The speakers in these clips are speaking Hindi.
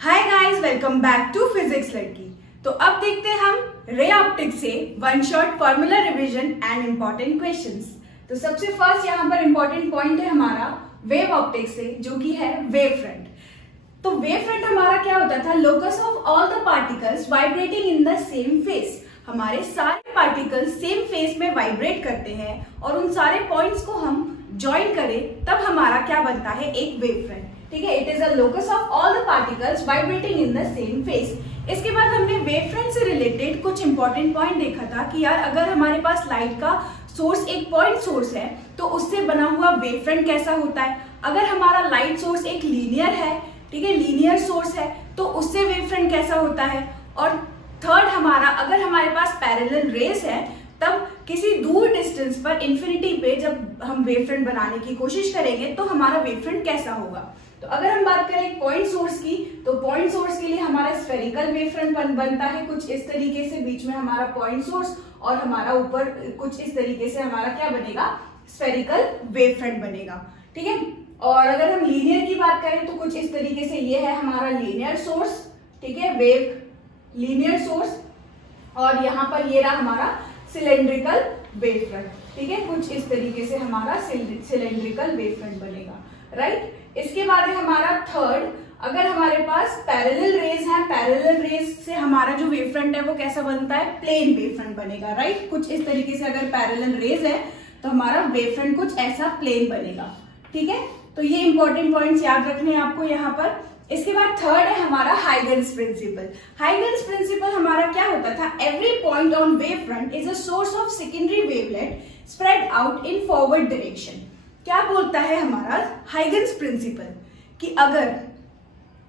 Hi guys, welcome back to physics लड़की। तो अब देखते हैं हम रे ऑप्टिक्स से one shot formula revision and important questions. तो सबसे फर्स्ट यहाँ पर इंपॉर्टेंट पॉइंट है हमारा वेव ऑप्टिक्स से, जो कि है वेव फ्रंट। तो वेव फ्रंट हमारा क्या होता था? Locus of all the particles vibrating in the same face. हमारे सारे पार्टिकल्स सेम फेस में वाइब्रेट करते हैं और उन सारे पॉइंट्स को हम ज्वाइन करें तब हमारा क्या बनता है? एक वेव फ्रंट। ठीक है, it is a locus of all the particles vibrating in the same face. इसके बाद हमने वेव फ्रंट से रिलेटेड कुछ इंपॉर्टेंट पॉइंट देखा था कि यार अगर हमारे पास लाइट का सोर्स एक पॉइंट सोर्स है तो उससे बना हुआ वेव फ्रंट कैसा होता है। अगर हमारा लाइट सोर्स एक लीनियर है, ठीक है, लीनियर सोर्स है, तो उससे वेव फ्रंट कैसा होता है। और थर्ड हमारा, अगर हमारे पास पैरेलल रेस है तब किसी दूर डिस्टेंस पर इंफिनिटी पे जब हम वेव फ्रंट बनाने की कोशिश करेंगे तो हमारा वेव फ्रंट कैसा होगा। तो अगर हम बात करें पॉइंट सोर्स की, तो पॉइंट सोर्स के लिए हमारा स्फेरिकल वेव फ्रंट बनता है कुछ इस तरीके से, बीच में हमारा पॉइंट सोर्स और हमारा ऊपर कुछ इस तरीके से हमारा क्या बनेगा? स्फेरिकल वेव फ्रंट बनेगा। ठीक है, और अगर हम लीनियर की बात करें तो कुछ इस तरीके से ये है हमारा लीनियर सोर्स, ठीक है, वेव लीनियर सोर्स, और यहाँ पर ये रहा हमारा सिलेंड्रिकल वेव फ्रंट। ठीक है, कुछ इस तरीके से हमारा सिलेंड्रिकल वेव फ्रंट बनेगा, राइट। इसके बाद है हमारा थर्ड, अगर हमारे पास पैरेलल रेज है, पैरेलल रेज से हमारा जो वेव फ्रंट है वो कैसा बनता है? प्लेन वेव फ्रंट बनेगा, राइट। कुछ इस तरीके से अगर पैरेलल रेज है तो हमारा वेव फ्रंट कुछ ऐसा प्लेन बनेगा। ठीक है, तो ये इंपॉर्टेंट पॉइंट्स याद रखने हैं आपको यहाँ पर। इसके बाद थर्ड है हमारा हाइगन्स प्रिंसिपल। हाइगन्स प्रिंसिपल हमारा क्या होता था? Every point on wave front is a source of secondary wavelet spread out in forward direction. क्या बोलता है हमारा हाइगन्स प्रिंसिपल? कि अगर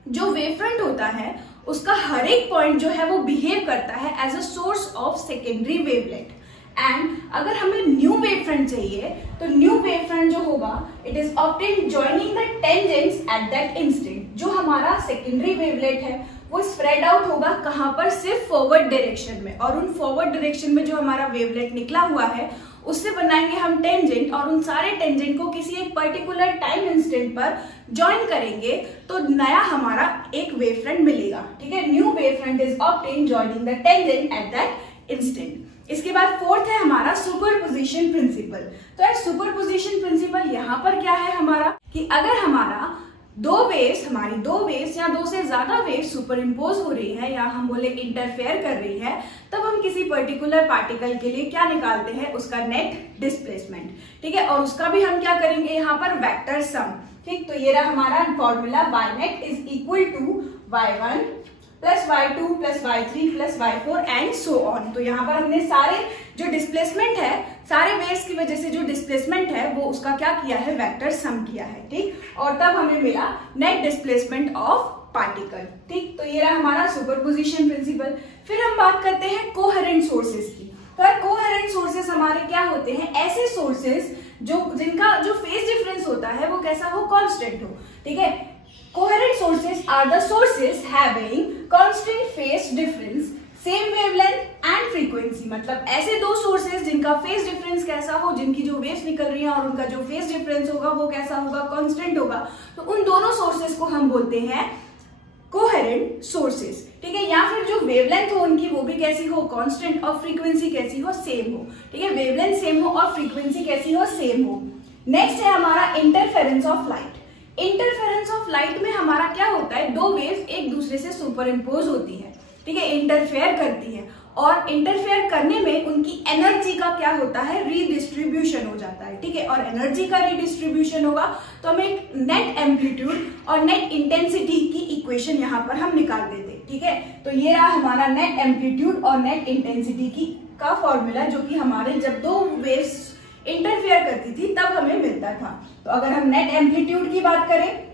जो वेव फ्रंट होता है उसका हर एक पॉइंट जो है वो बिहेव करता है as a source of secondary wavelet, and अगर हमें न्यू वेव फ्रंट चाहिए तो न्यू वेव फ्रंट जो होगा it is obtained joining the tangents at that instant. जो हमारा सेकेंडरी वेवलेट है वो स्प्रेड आउट होगा कहां पर? सिर्फ फॉरवर्ड डायरेक्शन में, और उन फॉरवर्ड डायरेक्शन में जो हमारा वेवलेट निकला हुआ है उससे बनाएंगे हम टेंजेंट, और उन सारे टेंजेंट को किसी एक पर्टिकुलर टाइम इंस्टेंट पर ज्वाइन करेंगे तो नया हमारा एक वेव फ्रंट मिलेगा। ठीक है, new wave front is obtained joining the tangent at that instant. इसके बाद फोर्थ है हमारा सुपरपोजिशन प्रिंसिपल। तो यार सुपरपोजिशन प्रिंसिपल यहाँ पर क्या है हमारा? कि अगर हमारा हमारी दो वेव्स या दो से ज्यादा वेव्स सुपर इम्पोज हो रही है या हम बोले इंटरफेयर कर रही है, तब हम किसी पर्टिकुलर पार्टिकल के लिए क्या निकालते हैं? उसका नेट डिस्प्लेसमेंट। ठीक है, और उसका भी हम क्या करेंगे यहाँ पर? Vector sum. ठीक, तो ये रहा हमारा formula, y net is equal to y1 plus y2 plus y3 plus y4 and so on. तो यहाँ पर हमने सारे जो डिस्प्लेसमेंट है, सारे वेव्स की वजह से जो डिस्प्लेसमेंट है वो उसका क्या किया है? वेक्टर सम किया है। ठीक, और तब हमें मिला नेट डिस्प्लेसमेंट ऑफ पार्टिकल। ठीक, तो ये रहा हमारा सुपरपोजिशन प्रिंसिपल। फिर हम बात करते हैं कोहेरेंट सोर्सेज की। तो कोहेरेंट सोर्सेज हमारे क्या होते हैं? ऐसे सोर्सेज जिनका जो फेज डिफरेंस होता है वो कैसा हो? कांस्टेंट हो। ठीक है, coherent sources are the sources having constant phase difference, same wavelength and frequency। मतलब ऐसे दो सोर्सेज जिनका फेज डिफरेंस कैसा हो, जिनकी जो वेव्स निकल रही है और उनका जो फेज डिफरेंस होगा वो कैसा होगा? कांस्टेंट होगा। तो उन दोनों सोर्सेज को हम बोलते हैं कोहेरेंट सोर्सेज। ठीक है, या फिर जो वेवलेंथ हो उनकी वो भी कैसी हो? कांस्टेंट, और फ्रीक्वेंसी कैसी हो? सेम हो। ठीक है, वेवलेंथ सेम हो और फ्रीक्वेंसी कैसी हो? सेम हो। नेक्स्ट है हमारा interference of light. Interference of light में हमारा क्या होता है? दो वेव्स एक दूसरे से सुपर इम्पोज होती है, ठीक है, इंटरफेयर करती है, और इंटरफेयर करने में उनकी एनर्जी का क्या होता है? रीडिस्ट्रीब्यूशन हो जाता है। ठीक है, और एनर्जी का रीडिस्ट्रीब्यूशन होगा तो हमें एक नेट एम्पलीट्यूड और नेट इंटेंसिटी की इक्वेशन यहाँ पर हम निकाल देते। ठीक है, तो ये रहा हमारा नेट एम्पलीट्यूड और नेट इंटेंसिटी की का फॉर्मूला, जो कि हमारे जब दो वेव्स इंटरफेयर करती थी तब हमें मिलता था। तो अगर हम नेट एम्पलीट्यूड की बात करें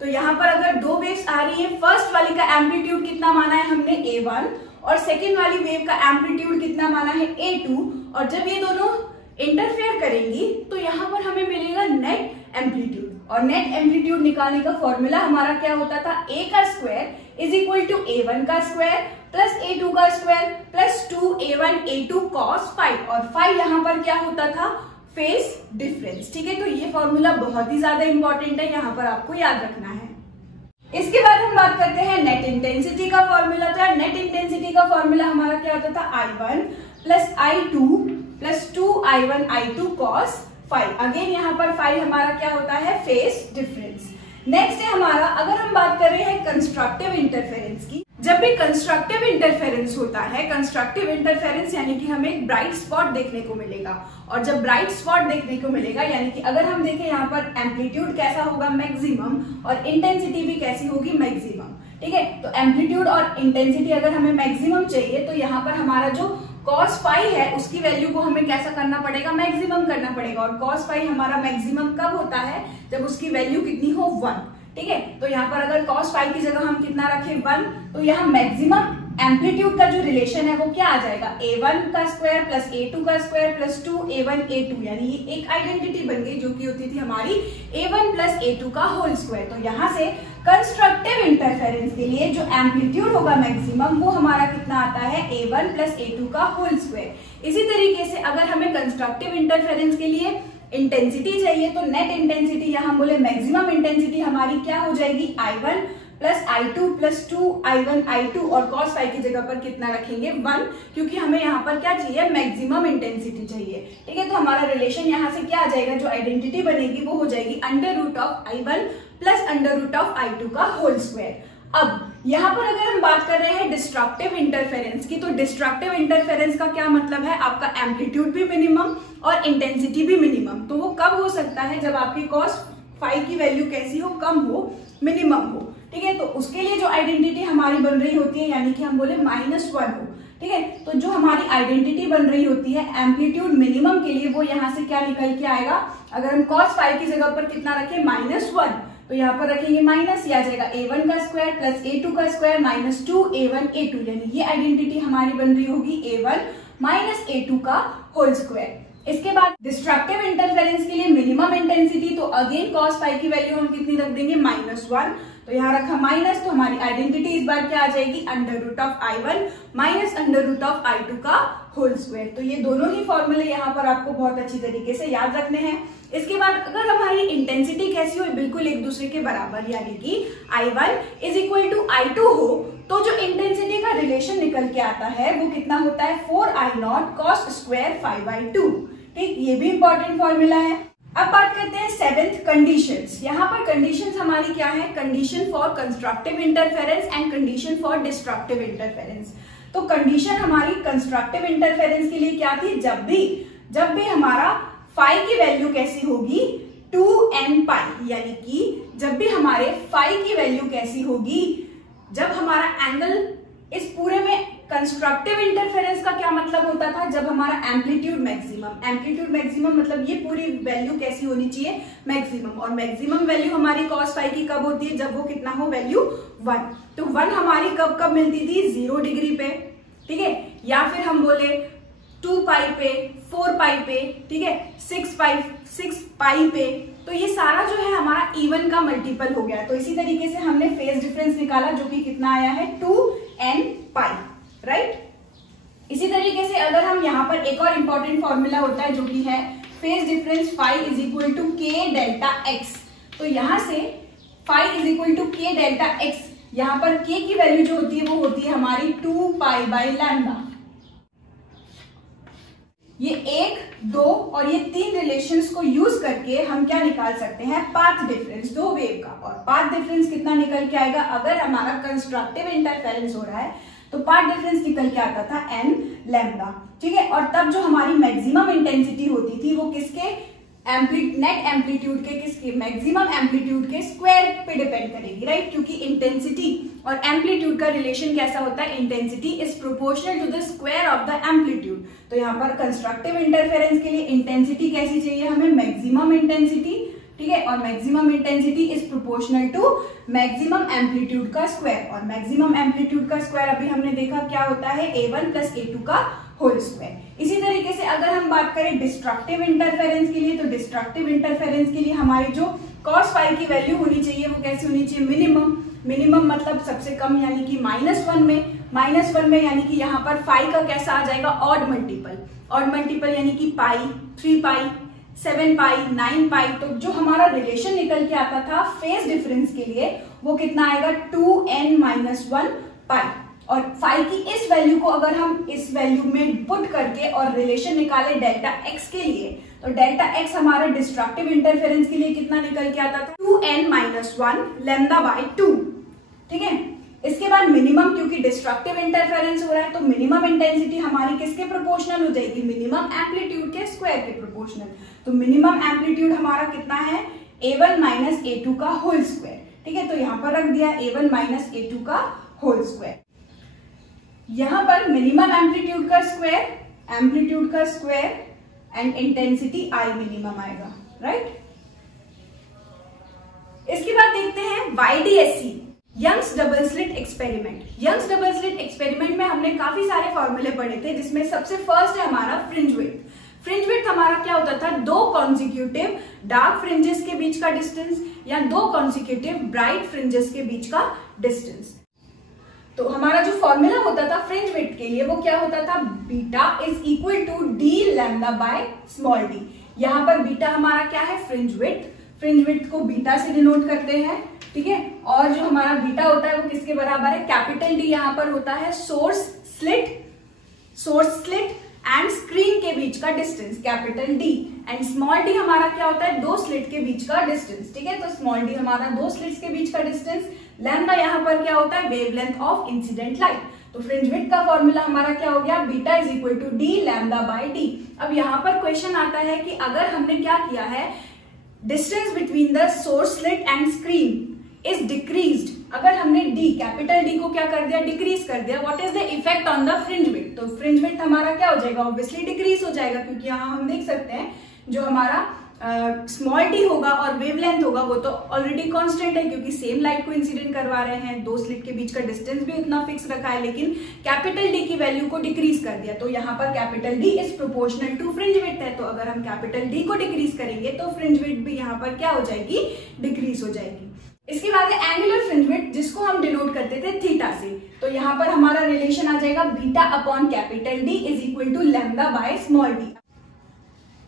तो यहाँ पर अगर दो वेव्स आ रही है, फर्स्ट वाली का एम्पलीट्यूड कितना माना है हमने? A1, और सेकेंड वाली वेव का एम्पलीट्यूड कितना माना है? A2, और जब ये दोनों इंटरफेयर करेंगी तो यहाँ पर हमें मिलेगा नेट एम्पलीट्यूड, और नेट एम्पलीट्यूड निकालने का फॉर्मूला हमारा क्या होता था? A का square is equal to A1 का स्क्वायर प्लस A2 का square plus 2A1 A2 cos phi, और फाई यहाँ पर क्या होता था? Phase difference. ठीक है, तो ये फॉर्मूला बहुत ही ज्यादा इंपॉर्टेंट है, यहाँ पर आपको याद रखना है। इसके बाद हम बात करते हैं नेट इंटेंसिटी का फॉर्मूला। तो नेट इंटेंसिटी का फॉर्मूला हमारा क्या होता था, I1 plus I2 plus 2I1 I2 cos phi. Again यहाँ पर फाई हमारा क्या होता है, फेज डिफरेंस। नेक्स्ट है हमारा, अगर हम बात कर रहे हैं कंस्ट्रक्टिव इंटरफेरेंस की, जब भी कंस्ट्रक्टिव इंटरफेरेंस होता है, कंस्ट्रक्टिव इंटरफेरेंस यानी कि हमें एक ब्राइट स्पॉट देखने को मिलेगा, और जब ब्राइट स्पॉट देखने को मिलेगा यानी कि अगर हम देखें यहाँ पर एम्पलीट्यूड कैसा होगा, मैक्सिमम, और इंटेंसिटी भी कैसी होगी, मैक्सिमम। ठीक है, तो एम्पलीट्यूड और इंटेंसिटी अगर हमें मैक्सिमम चाहिए तो यहाँ पर हमारा जो cos फाई है उसकी वैल्यू को हमें कैसा करना पड़ेगा, मैक्सिमम करना पड़ेगा। और cos फाई हमारा मैक्सिमम कब होता है, जब उसकी वैल्यू कितनी हो, 1। ठीक है, तो यहाँ पर अगर cos फाई की जगह हम कितना रखें, 1, तो यहाँ मैक्सिमम एम्पलीट्यूड का जो रिलेशन है वो क्या आ जाएगा, a1 का स्क्वायर प्लस a2 का स्क्वायर प्लस 2a1 a2, यानी ये एक आइडेंटिटी बन गई जो कि होती थी हमारी a1 प्लस a2 का होल स्क्वायर। तो यहाँ से कंस्ट्रक्टिव इंटरफेरेंस के लिए जो एम्पलीट्यूड होगा मैक्सिमम वो हमारा कितना आता है, a1 प्लस a2 का होल स्क्वायर। इसी तरीके से अगर हमें कंस्ट्रक्टिव इंटरफेरेंस के लिए इंटेंसिटी चाहिए तो नेट इंटेंसिटी या हम बोले मैक्सिमम इंटेंसिटी हमारी क्या हो जाएगी, I1 plus I2 plus 2I1 I2, और cos फाई की जगह पर कितना रखेंगे, 1, क्योंकि हमें यहाँ पर क्या चाहिए, मैक्सिमम इंटेंसिटी चाहिए। ठीक है, तो हमारा रिलेशन यहाँ से क्या आ जाएगा, जो आइडेंटिटी बनेगी वो हो जाएगी under root of I1 plus under root of I2 का होल स्क्वायर। अब यहाँ पर अगर हम बात कर रहे हैं डिस्ट्रक्टिव इंटरफेरेंस की, तो डिस्ट्रक्टिव इंटरफेरेंस का क्या मतलब है, आपका एम्पलीट्यूड भी मिनिमम और इंटेंसिटी भी मिनिमम। तो वो कब हो सकता है, जब आपकी cos फाई की वैल्यू कैसी हो, कम हो, मिनिमम हो। ठीक है, तो उसके लिए जो आइडेंटिटी हमारी बन रही होती है यानी कि हम बोले -1 हो। ठीक है, तो जो हमारी आइडेंटिटी बन रही होती है एम्पलीट्यूड मिनिमम के लिए, वो यहाँ से क्या निकल के आएगा, अगर हम cos फाई की जगह पर कितना रखें, -1, तो यहाँ पर रखेंगे माइनस, ये आ जाएगा a1 का स्क्वायर प्लस a2 का स्क्वायर माइनस 2a1 a2, यानी ये आइडेंटिटी हमारी बन रही होगी a1 माइनस a2 का होल स्क्वायर। इसके बाद डिस्ट्रक्टिव इंटरफेरेंस के लिए मिनिमम इंटेंसिटी, तो अगेन cos फाई की वैल्यू हम कितनी रख देंगे, -1, तो यहाँ रखा माइनस, तो हमारी आइडेंटिटी इस बार क्या आ जाएगी, under root of I1 minus under root of I2 का होल स्क्वायर। तो ये दोनों ही फॉर्मूले यहाँ पर आपको बहुत अच्छी तरीके से याद रखने हैं। इसके बाद अगर हमारी इंटेंसिटी कैसी हो, बिल्कुल एक दूसरे के बराबर, यानी कि I1 is equal to I2 हो, तो जो इंटेंसिटी का रिलेशन निकल के आता है वो कितना होता है, 4I0 cos स्क्वायर 5/2। ठीक, ये भी इंपॉर्टेंट फॉर्मूला है। अब बात करते हैं सेवेंथ, कंडीशंस। यहाँ पर कंडीशंस हमारी क्या है, condition for constructive interference and condition for destructive interference. तो कंडीशन हमारी कंस्ट्रक्टिव इंटरफेरेंस के लिए क्या थी, जब भी हमारा फाई की वैल्यू कैसी होगी, 2n पाई, यानी कि जब भी हमारे फाई की वैल्यू कैसी होगी, जब हमारा एंगल इस पूरे में कंस्ट्रक्टिव इंटरफेरेंस का क्या मतलब होता था, जब हमारा एम्पलीट्यूड मैक्सिमम मतलब ये पूरी वैल्यू कैसी होनी चाहिए, मैक्सिमम, और मैक्सिमम वैल्यू हमारी cos फाई की कब होती है, जब वो कितना हो, वैल्यू 1। तो 1 हमारी कब मिलती थी, 0 डिग्री पे। ठीक है, या फिर हम बोले 2 पाई पे, 4 पाई पे, ठीक है, 6 पाई पे। तो ये सारा जो है हमारा इवन का मल्टीपल हो गया। तो इसी तरीके से हमने फेज डिफरेंस निकाला जो कि कितना आया है, 2n पाई, राइट। इसी तरीके से अगर हम यहाँ पर एक और इंपॉर्टेंट फॉर्मूला होता है जो कि है phase difference phi is equal to k delta x। तो यहाँ से phi is equal to k delta x, यहाँ पर k की वैल्यू जो होती है वो होती है हमारी 2 पाई बाई लैम्डा। ये 1, 2 और ये 3 रिलेशंस को यूज करके हम क्या निकाल सकते हैं, पाथ डिफरेंस दो वेव का। और पाथ डिफरेंस कितना निकल के आएगा, अगर हमारा कंस्ट्रक्टिव इंटरफेरेंस हो रहा है तो पाथ डिफरेंस निकल के आता था n लैम्डा। ठीक है, और तब जो हमारी मैक्सिमम इंटेंसिटी होती थी वो किसके, नेट एम्पलीट्यूड के, किसके, मैक्सिमम एम्पलीट्यूड के स्क्वायर पे डिपेंड करेगी, राइट। क्योंकि इंटेंसिटी और एम्पलीट्यूड का रिलेशन कैसा होता है, intensity is proportional to the square of the amplitude. तो यहाँ पर कंस्ट्रक्टिव इंटरफेरेंस के लिए इंटेंसिटी कैसी चाहिए हमें, मैक्सिमम इंटेंसिटी। ठीक है, और maximum intensity is proportional to maximum amplitude का स्क्वायर, और मैक्सिमम एम्पलीट्यूड का स्क्वायर अभी हमने देखा क्या होता है, a1 प्लस a2 का होल स्क्वायर। इसी तरीके से अगर हम बात करें डिस्ट्रक्टिव इंटरफेरेंस के लिए, तो डिस्ट्रक्टिव इंटरफेरेंस के लिए हमारी जो cos फाई की वैल्यू होनी चाहिए वो कैसी होनी चाहिए, मिनिमम मतलब सबसे कम, यानी कि -1 में, यानी कि यहाँ पर फाई का कैसा आ जाएगा, ऑड मल्टीपल यानी कि पाई, 3 पाई, 7 पाई, 9 पाई। तो जो हमारा रिलेशन निकल के आता था फेज डिफरेंस के लिए वो कितना आएगा 2n-1 पाई। और फाई की इस वैल्यू को अगर हम इस वैल्यू में पुट करके और रिलेशन निकाले डेल्टा एक्स के लिए, तो डेल्टा एक्स हमारा डिस्ट्रक्टिव इंटरफेरेंस के लिए कितना निकल के आता था 2n-1 लैम्डा बाय 2। ठीक है, इसके बाद मिनिमम, क्योंकि डिस्ट्रक्टिव इंटरफेरेंस हो रहा है तो मिनिमम इंटेंसिटी हमारी किसके प्रोपोर्शनल हो जाएगी, मिनिमम एम्पलीट्यूड के स्क्वायर के प्रोपोर्शनल। तो मिनिमम एम्पलीट्यूड हमारा कितना है a1 माइनस a2 का होल स्क्वायर। ठीक है, तो यहां पर रख दिया a1 माइनस a2 का होल स्क्वायर। यहां पर मिनिमम एम्पलीट्यूड का square and intensity I minimum आएगा, राइट। इसके बाद देखते हैं YDSC, Young's double slit experiment. Young's double slit experiment में हमने काफी सारे फॉर्मूले पढ़े थे, जिसमें सबसे फर्स्ट है हमारा फ्रिंज विड्थ। फ्रिंज विड्थ हमारा क्या होता था, 2 कॉन्जिक्यूटिव डार्क फ्रिंजेस के बीच का डिस्टेंस या 2 कॉन्जिक्यूटिव ब्राइट फ्रिंजेस के बीच का डिस्टेंस। तो हमारा जो फॉर्मूला होता था फ्रिंज विड्थ के लिए वो क्या होता था, beta is equal to D lambda by small d. यहाँ पर बीटा हमारा क्या है, फ्रिंज विड्थ। फ्रिंज विड्थ को बीटा से डिनोट करते हैं। ठीक है, और जो हमारा बीटा होता है वो किसके बराबर है, कैपिटल डी यहाँ पर होता है सोर्स स्लिट एंड स्क्रीन के बीच का distance capital D, and small D हमारा क्या होता है, 2 स्लिट के बीच का डिस्टेंस। ठीक है, तो स्मॉल डी हमारा 2 स्लिट्स के बीच का डिस्टेंस। लैम्डा यहाँ पर क्या होता है, वेवलेंथ ऑफ इंसिडेंट लाइट। तो फ्रिंज विड्थ का फॉर्मूला हमारा क्या हो गया, beta is equal to D lambda by d. अब यहाँ पर क्वेश्चन आता है कि अगर हमने क्या किया है, distance between the source slit and screen is decreased, अगर हमने डी कैपिटल डी को क्या कर दिया, डिक्रीज कर दिया, what is the effect on the fringe width. तो फ्रिंज विड्थ हमारा क्या हो जाएगा, ऑब्वियसली डिक्रीज हो जाएगा, क्योंकि यहाँ हम देख सकते हैं जो हमारा स्मॉल डी होगा और वेवलेंथ होगा वो तो ऑलरेडी कांस्टेंट है, क्योंकि सेम लाइट को इंसिडेंट करवा रहे हैं, 2 स्लिट के बीच का डिस्टेंस भी उतना फिक्स रखा है, लेकिन कैपिटल डी की वैल्यू को डिक्रीज कर दिया। तो यहाँ पर capital D is proportional to fringe width है, तो अगर हम कैपिटल डी को डिक्रीज करेंगे तो फ्रिंज विड्थ भी यहाँ पर क्या हो जाएगी, डिक्रीज हो जाएगी। इसके बाद है एंगुलर फ्रिंज विड्थ, जिसको हम डिनोट करते थे थीटा से। तो यहाँ पर हमारा रिलेशन आ जाएगा beta upon capital D is equal to lambda by small d.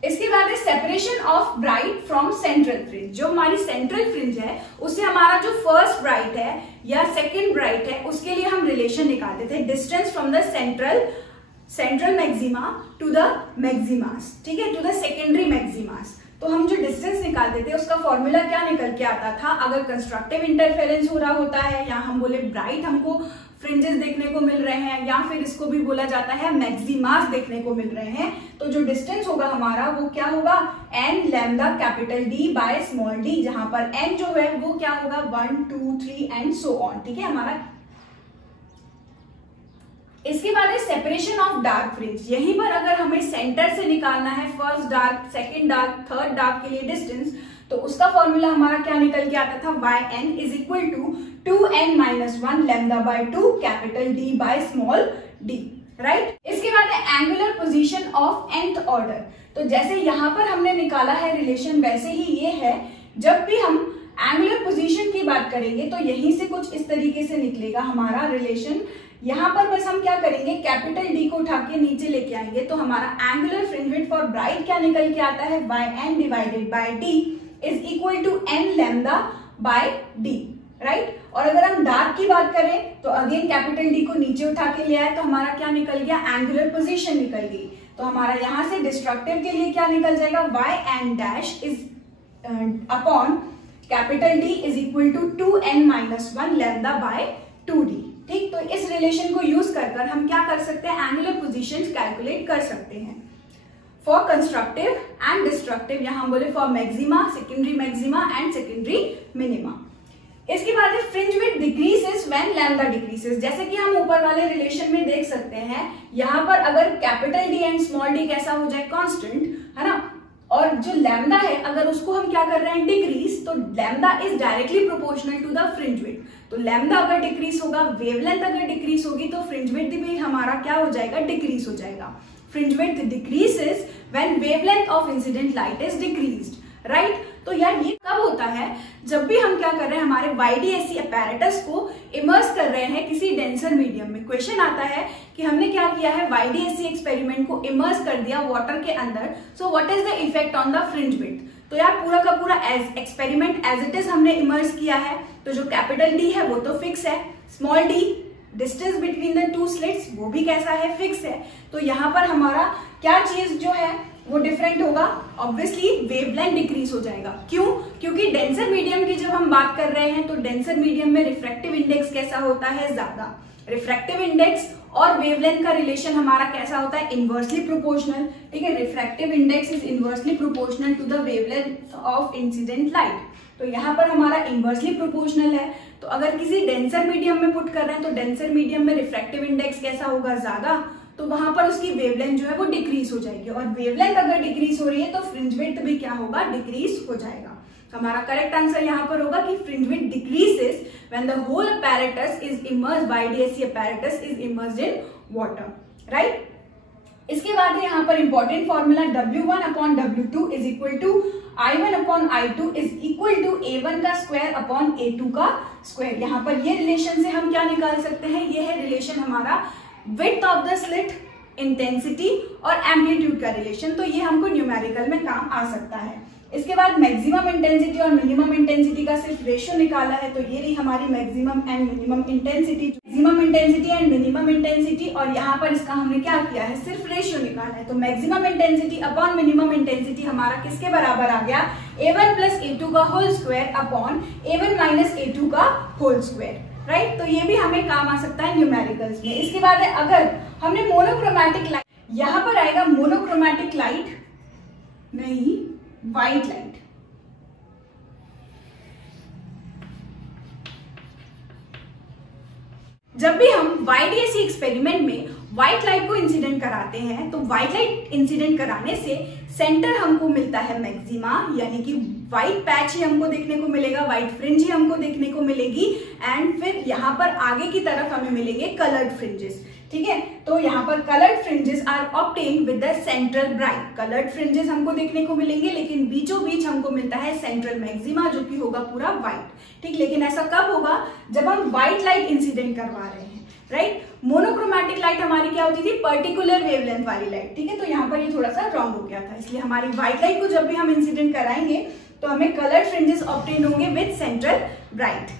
इसके बाद है separation of bright from central fringe. जो हमारी सेंट्रल फ्रिंज है उससे हमारा जो फर्स्ट ब्राइट है या सेकंड ब्राइट है उसके लिए हम रिलेशन निकालते थे, distance from the central maxima to the maximas. ठीक है, टू द सेकेंडरी मैक्सिमास। तो हम जो डिस्टेंस निकालते थे उसका फॉर्मूला क्या निकल के आता था, अगर कंस्ट्रक्टिव इंटरफेरेंस हो रहा होता है या हम बोले ब्राइट हमको फ्रिंजेस देखने को मिल रहे हैं, या फिर इसको भी बोला जाता है मैक्सिमास देखने को मिल रहे हैं, तो जो डिस्टेंस होगा हमारा वो क्या होगा, n lambda capital D by small d, जहां पर एन जो है वो क्या होगा 1, 2, 3 एंड सो ऑन। ठीक है हमारा। इसके बाद है सेपरेशन ऑफ डार्क फ्रिंज। यहीं पर अगर हमें सेंटर से निकालना है first dark, second dark, third dark के लिए डिस्टेंस, तो उसका फॉर्मूला हमारा क्या निकल के आता था, yn is equal to 2n-1 lambda by 2 capital D by small d, right. इसके बाद है angular position of nth order. तो जैसे यहां पर हमने निकाला है रिलेशन, वैसे ही ये है, जब भी हम एंगुलर पोजीशन की बात करेंगे तो यहीं से कुछ इस तरीके से निकलेगा हमारा रिलेशन। यहां पर बस हम क्या करेंगे, कैपिटल डी को उठा के नीचे लेके आएंगे, तो हमारा angular fringe width for bright क्या निकल के आता है, yn divided by d is equal to n lambda by d, right. और अगर हम डार्क की बात करें तो अगेन कैपिटल डी को नीचे उठा के ले आए तो हमारा क्या निकल गया, एंगुलर पोजीशन निकल गई। तो हमारा यहां से डिस्ट्रक्टिव के लिए क्या निकल जाएगा, yn dash is upon capital D is equal to 2n-1 lambda by 2d। ठीक, तो इस रिलेशन को यूज कर हम क्या कर सकते हैं, एंगुलर पोजीशंस कैलकुलेट कर सकते हैं फॉर कंस्ट्रक्टिव एंड डिस्ट्रक्टिव, यहां बोले for maxima, secondary maxima and secondary minima. इसके बाद fringe width decreases when lambda decreases. जैसे कि हम ऊपर वाले रिलेशन में देख सकते हैं, यहां पर अगर capital D and small D कैसा हो जाए, कांस्टेंट, है ना, और जो लैम्डा है अगर उसको हम क्या कर रहे हैं, डिक्रीज, तो lambda is directly proportional to the fringe width. तो लैम्डा अगर डिक्रीज होगा, वेवलेंथ अगर डिक्रीज होगी, तो फ्रिंज विड्थ भी हमारा क्या हो जाएगा, डिक्रीज हो जाएगा। Fringe width decreases when wavelength of incident light is decreased, right. तो यार ये कब होता है, जब भी हम क्या कर रहे हैं, हमारे YDAC अपैरेटस को इमर्स कर रहे हैं किसी डेंसर मीडियम में। क्वेश्चन आता है कि हमने क्या किया है, YDAC एक्सपेरिमेंट को इमर्स कर दिया वाटर के अंदर, so what is the effect on the fringe width. तो यार पूरा का पूरा एक्सपेरिमेंट एज इट इज हमने इमर्स किया है, तो जो कैपिटल D है वो तो फिक्स है, small d distance between the two slits वो भी कैसा है, फिक्स है। तो यहाँ पर हमारा क्या चीज जो है वो डिफरेंट होगा, ऑब्वियसली वेवलेंथ डिक्रीज हो जाएगा। क्यों? क्योंकि डेंसर मीडियम की जब हम बात कर रहे हैं तो डेंसर मीडियम में रिफ्रैक्टिव इंडेक्स कैसा होता है, ज्यादा। रिफ्रैक्टिव इंडेक्स और वेवलेंथ का रिलेशन हमारा कैसा होता है, इनवर्सली प्रोपोर्शनल। ठीक है, refractive index is inversely proportional to the wavelength of incident light. तो यहाँ पर हमारा इनवर्सली प्रोपोर्शनल है। तो अगर किसी डेंसर मीडियम में पुट कर रहे हैं तो डेंसर मीडियम में रिफ्रैक्टिव इंडेक्स कैसा होगा, ज्यादा, तो वहां पर उसकी वेवलेंथ जो है वो डिक्रीज हो जाएगी। और वेवलेंथ अगर डिक्रीज हो रही है तो फ्रिंज विड्थ भी क्या होगा, डिक्रीज हो जाएगा। हमारा करेक्ट आंसर यहाँ पर होगा कि fringe width decreases when the whole apparatus is immersed, YDAC apparatus is immersed in water, right. इसके बाद यहाँ पर important formula W1/W2 is equal to I1/I2 is equal to A1 का स्क्वायर अपॉन A2 का स्क्वायर। यहाँ पर ये रिलेशन से हम क्या निकाल सकते हैं, ये है रिलेशन हमारा width of the slit, intensity और एम्पलीट्यूड का रिलेशन। तो ये हमको न्यूमेरिकल में काम आ सकता है। इसके बाद मैक्सिमम इंटेंसिटी और मिनिमम इंटेंसिटी का सिर्फ रेशियो निकाला है, तो ये रही हमारी maximum and minimum intensity. Maximum intensity and minimum intensity, और यहाँ पर इसका हमने क्या किया है, सिर्फ रेशियो निकाला है। तो maximum intensity upon minimum intensity हमारा किसके बराबर आ गया, A1 प्लस A2 का whole square upon A1 minus A2 का होल स्क्वायर, राइट। तो ये भी हमें काम आ सकता है न्यूमेरिकल्स में। इसके बाद है, अगर हमने मोनोक्रोमैटिक लाइट, यहाँ पर आएगा मोनोक्रोमैटिक लाइट नहीं, व्हाइट लाइट। जब भी हम YDAC एक्सपेरिमेंट में व्हाइट लाइट को इंसिडेंट कराते हैं तो व्हाइट लाइट इंसिडेंट कराने से सेंटर हमको मिलता है मैक्सिमा, यानी कि व्हाइट पैच ही हमको देखने को मिलेगा, व्हाइट फ्रिंज ही हमको देखने को मिलेगी, एंड फिर यहाँ पर आगे की तरफ हमें मिलेंगे कलर्ड फ्रिंजेस। ठीक है, तो यहाँ पर coloured fringes are obtained with the central bright. Coloured fringes हमको देखने को मिलेंगे, लेकिन बीचों बीच हमको मिलता है सेंट्रल मैक्सिमा, जो कि होगा पूरा व्हाइट। ठीक, लेकिन ऐसा कब होगा, जब हम व्हाइट लाइट इंसिडेंट करवा रहे हैं, राइट। मोनोक्रोमैटिक लाइट हमारी क्या होती थी, पर्टिकुलर वेवलेंथ वाली लाइट। ठीक है, तो यहाँ पर ये थोड़ा सा रॉन्ग हो गया था, इसलिए हमारी व्हाइट लाइट को जब भी हम इंसिडेंट कराएंगे तो हमें कलर्ड फ्रिंजेस ऑब्टेन होंगे विद सेंट्रल ब्राइट।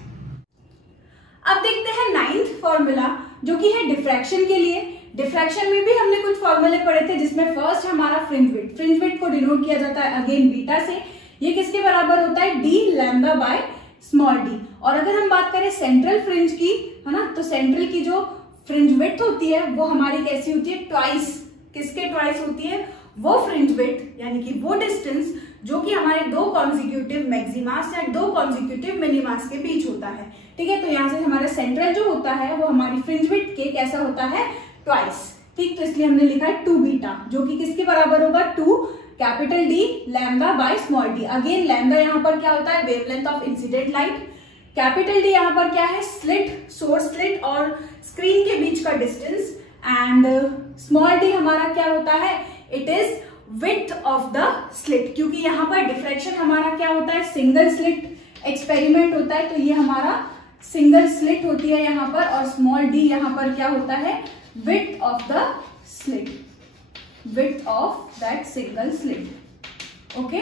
अब देखते हैं 9th फॉर्मूला, जो कि है डिफ्रैक्शन के लिए। डिफ्रैक्शन में भी हमने कुछ फॉर्मूले पढ़े थे, जिसमें फर्स्ट हमारा फ्रिंज विड्थ। फ्रिंज विड्थ को डिनोट किया जाता है अगेन बीटा से। ये किसके बराबर होता है, d lambda by small d। और अगर हम बात करें सेंट्रल फ्रिंज की, है ना, तो सेंट्रल की जो फ्रिंज विड्थ होती है वो हमारी कैसी होती है, ट्वाइस। किसके ट्वाइस होती है, वो फ्रिंज विड्थ, यानी कि वो डिस्टेंस जो कि हमारे दो कॉन्जिक्यूटिव मैक्सिमास या दो कॉन्जिक्यूटिव मिनिमास के बीच होता है। ठीक है, तो यहाँ से हमारा सेंट्रल जो होता है वो हमारी फ्रिंज विड्थ के कैसा होता है, ट्वाइस। ठीक, तो इसलिए हमने लिखा है 2 बीटा, जो कि किसके बराबर होगा, 2 capital D lambda by small d। Again lambda यहाँ पर क्या होता है, wavelength of incident light. Capital D यहाँ पर क्या है, स्लिट, सोर्स स्लिट और स्क्रीन के बीच का डिस्टेंस, एंड स्मॉल d हमारा क्या होता है, it is width of the slit. क्योंकि यहाँ पर डिफ्रैक्शन हमारा क्या होता है, सिंगल स्लिट एक्सपेरिमेंट होता है, तो ये हमारा सिंगल स्लिट होती है यहाँ पर, और स्मॉल d यहाँ पर क्या होता है, width of the slit, width of that single slit. Okay,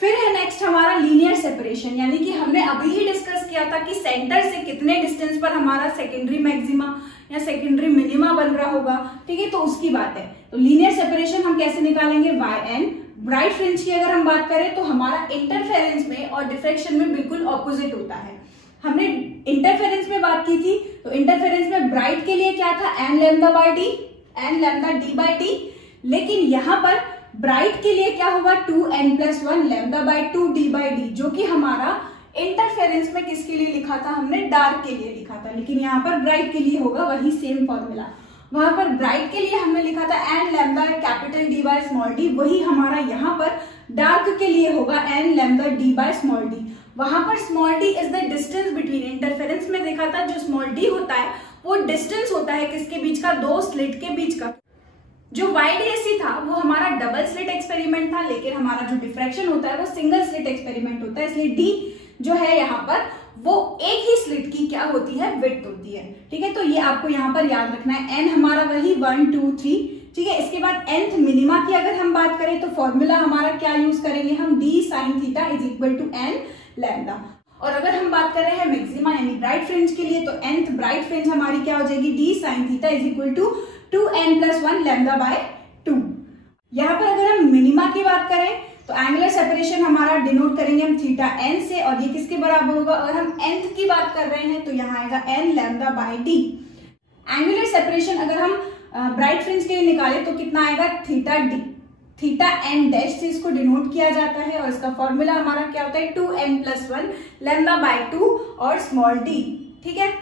फिर है नेक्स्ट हमारा लीनियर सेपरेशन, यानी कि हमने अभी ही डिस्कस किया था कि सेंटर से कितने डिस्टेंस पर हमारा सेकेंडरी मैक्सिमा या सेकेंडरी मिनिमा बन रहा होगा। ठीक है, तो उसकी बात है। तो लीनियर सेपरेशन हम कैसे निकालेंगे, YN। ब्राइट फ्रिंज की अगर हम बात करें तो हमारा इंटरफेरेंस में और डिफ्रैक्शन में बिल्कुल ऑपोजिट होता है। हमने इंटरफेरेंस में बात की थी, तो इंटरफेरेंस में ब्राइट के लिए क्या था, n lambda by d, n lambda d by d। लेकिन यहाँ पर ब्राइट के लिए क्या होगा, 2n+1 lambda by 2d bye d, जो कि हमारा इंटरफेरेंस में किसके लिए लिखा था, हमने डार्क के लिए लिखा था। लेकिन यहाँ पर ब्राइट के लिए होगा वही सेम फॉर्मूला। वहां पर ब्राइट के लिए हमने लिखा था n lambda capital D by small d, वही हमारा यहाँ पर डार्क के लिए होगा n lambda d by small d। वहां पर small d is the distance between, interference में देखा था जो स्मॉल d होता है वो डिस्टेंस होता है किसके बीच का, दो स्लिट के बीच का। जो YDSC था वो हमारा डबल स्लिट एक्सपेरिमेंट था, लेकिन हमारा जो डिफ्रैक्शन होता है वो सिंगल स्लिट एक्सपेरिमेंट होता है, इसलिए D जो है यहाँ पर वो एक ही स्लिट की क्या होती है, विड्थ होती है। ठीक है, तो ये आपको यहाँ पर याद रखना है। n हमारा वही 1 2 3। ठीक है, इसके बाद nth मिनिमा की अगर हम बात करें तो फॉर्मूला हमारा क्या यूज करेंगे हम, d sin theta is equal to n lambda. और अगर हम बात कर रहे हैं मैक्सिमा यानी ब्राइट फ्रिंज के लिए तो nth ब्राइट फ्रिंज हमारी क्या हो जाएगी, d sin theta is equal to 2n + 1 lambda by 2। यहाँ पर अगर हम मिनिमा की बात करें तो एंगुलर सेपरेशन हमारा डिनोट करेंगे हम थीटा n से, और ये किसके बराबर होगा, अगर हम nth की बात कर रहे हैं तो यहाँ आएगा n lambda by d। Angular separation अगर हम ब्राइट फ्रिंज के लिए निकाले तो कितना आएगा, theta d, theta n dash से इसको डिनोट किया जाता है, और इसका फॉर्मूला हमारा क्या होता है, 2n + 1 लैम्डा बाय 2 और स्मॉल d। ठीक है,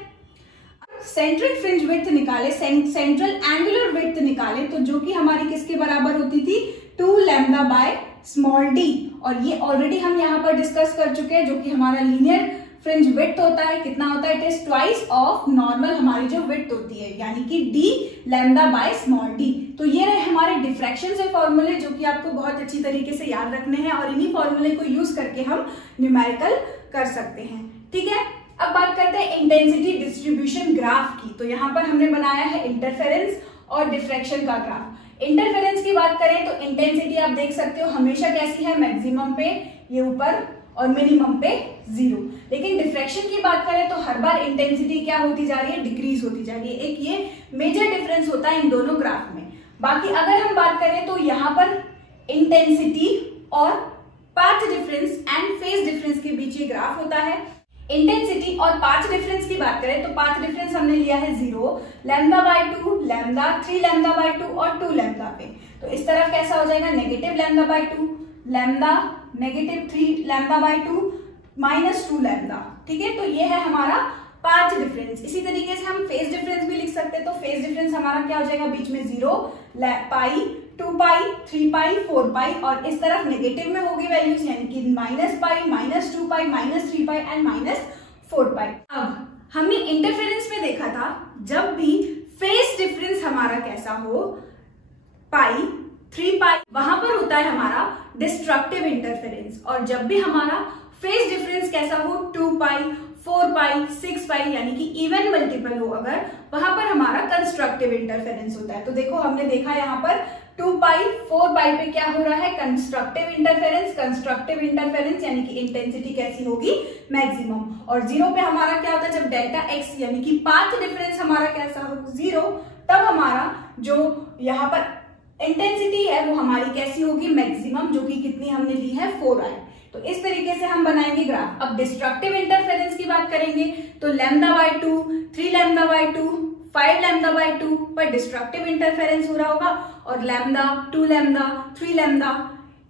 सेंट्रल फ्रिंज विड्थ निकाले, सेंट्रल एंगुलर विड्थ निकाले तो जो कि हमारी किसके बराबर होती थी, 2 लैम्डा बाय स्मॉल d। और ये ऑलरेडी हम यहाँ पर डिस्कस कर चुके हैं, जो कि हमारा लीनियर फ्रिंज विड्थ होता है, कितना होता है, it is twice of normal हमारी जो विड्थ होती है, यानी कि d lambda by small d। तो ये रहे हमारे डिफ्रैक्शन से फॉर्मूले, जो कि आपको बहुत अच्छी तरीके से याद रखने हैं, और इन्हीं फॉर्मूले को यूज करके हम न्यूमेरिकल कर सकते हैं। ठीक है, अब बात करते हैं इंटेंसिटी डिस्ट्रीब्यूशन ग्राफ की। तो यहाँ पर हमने बनाया है इंटरफेरेंस और डिफ्रैक्शन का ग्राफ। इंटरफेरेंस की बात करें तो इंटेंसिटी आप देख सकते हो हमेशा कैसी है, मैक्सिमम पे ये ऊपर और मिनिमम पे 0। लेकिन डिफ्रैक्शन की बात करें तो हर बार इंटेंसिटी क्या होती जा रही है, डिक्रीज होती जा रही है। एक ये मेजर डिफरेंस होता है इन दोनों ग्राफ में। बाकी अगर हम बात करें तो यहाँ पर इंटेंसिटी और path difference and phase difference के बीच ये ग्राफ होता है। इंटेंसिटी और पाथ डिफरेंस की बात करें तो पाथ डिफरेंस हमने लिया है 0, lambda by 2, lambda 3 lambda by 2 और 2 लैम्डा पे। तो इस तरफ कैसा हो जाएगा, negative lambda by 2, lambda negative 3 lambda by 2 minus 2 lambda. ठीक है, तो ये है हमारा पाथ डिफरेंस। इसी तरीके से हम फेज डिफरेंस भी लिख सकते हैं। तो फेज डिफरेंस हमारा क्या हो जाएगा, बीच में 0, पाई, 2 पाई, 3 पाई, 4 पाई, और इस तरफ नेगेटिव में होगी वैल्यूज, यानी कि minus pi, minus 2 pi, minus 3 pi and minus 4 पाई। अब हमने इंटरफेरेंस में देखा था जब भी फेज डिफरेंस हमारा कैसा हो, पाई, 3 पाई, वहां पर होता है हमारा डिस्ट्रक्टिव इंटरफेरेंस, और जब भी हमारा फेज डिफरेंस कैसा हो, 2 पाई, 4 पाई, 6 पाई, यानी कि इवन मल्टीपल हो अगर, वहां पर हमारा कंस्ट्रक्टिव इंटरफेरेंस होता है। तो देखो हमने देखा यहाँ पर 2 पाई 4 पाई पे क्या हो रहा है, कंस्ट्रक्टिव इंटरफेरेंस। कंस्ट्रक्टिव इंटरफेरेंस यानी कि इंटेंसिटी कैसी होगी, मैक्सिमम। और 0 पे हमारा क्या होता है, जब डेल्टा x यानी कि पाथ डिफरेंस हमारा कैसा हो 0, तब हमारा जो यहाँ पर इंटेंसिटी है वो हमारी कैसी होगी, मैक्सिमम, जो कि कितनी हमने ली है 4i। तो इस तरीके से हम बनाएंगे ग्राफ। अब डिस्ट्रक्टिव इंटरफेरेंस की बात करेंगे तो lambda by 2, 3 lambda by 2, 5 lambda by 2 पर डिस्ट्रक्टिव इंटरफेरेंस हो रहा होगा, और लैम्डा, 2 लैम्डा, 3 लैम्डा,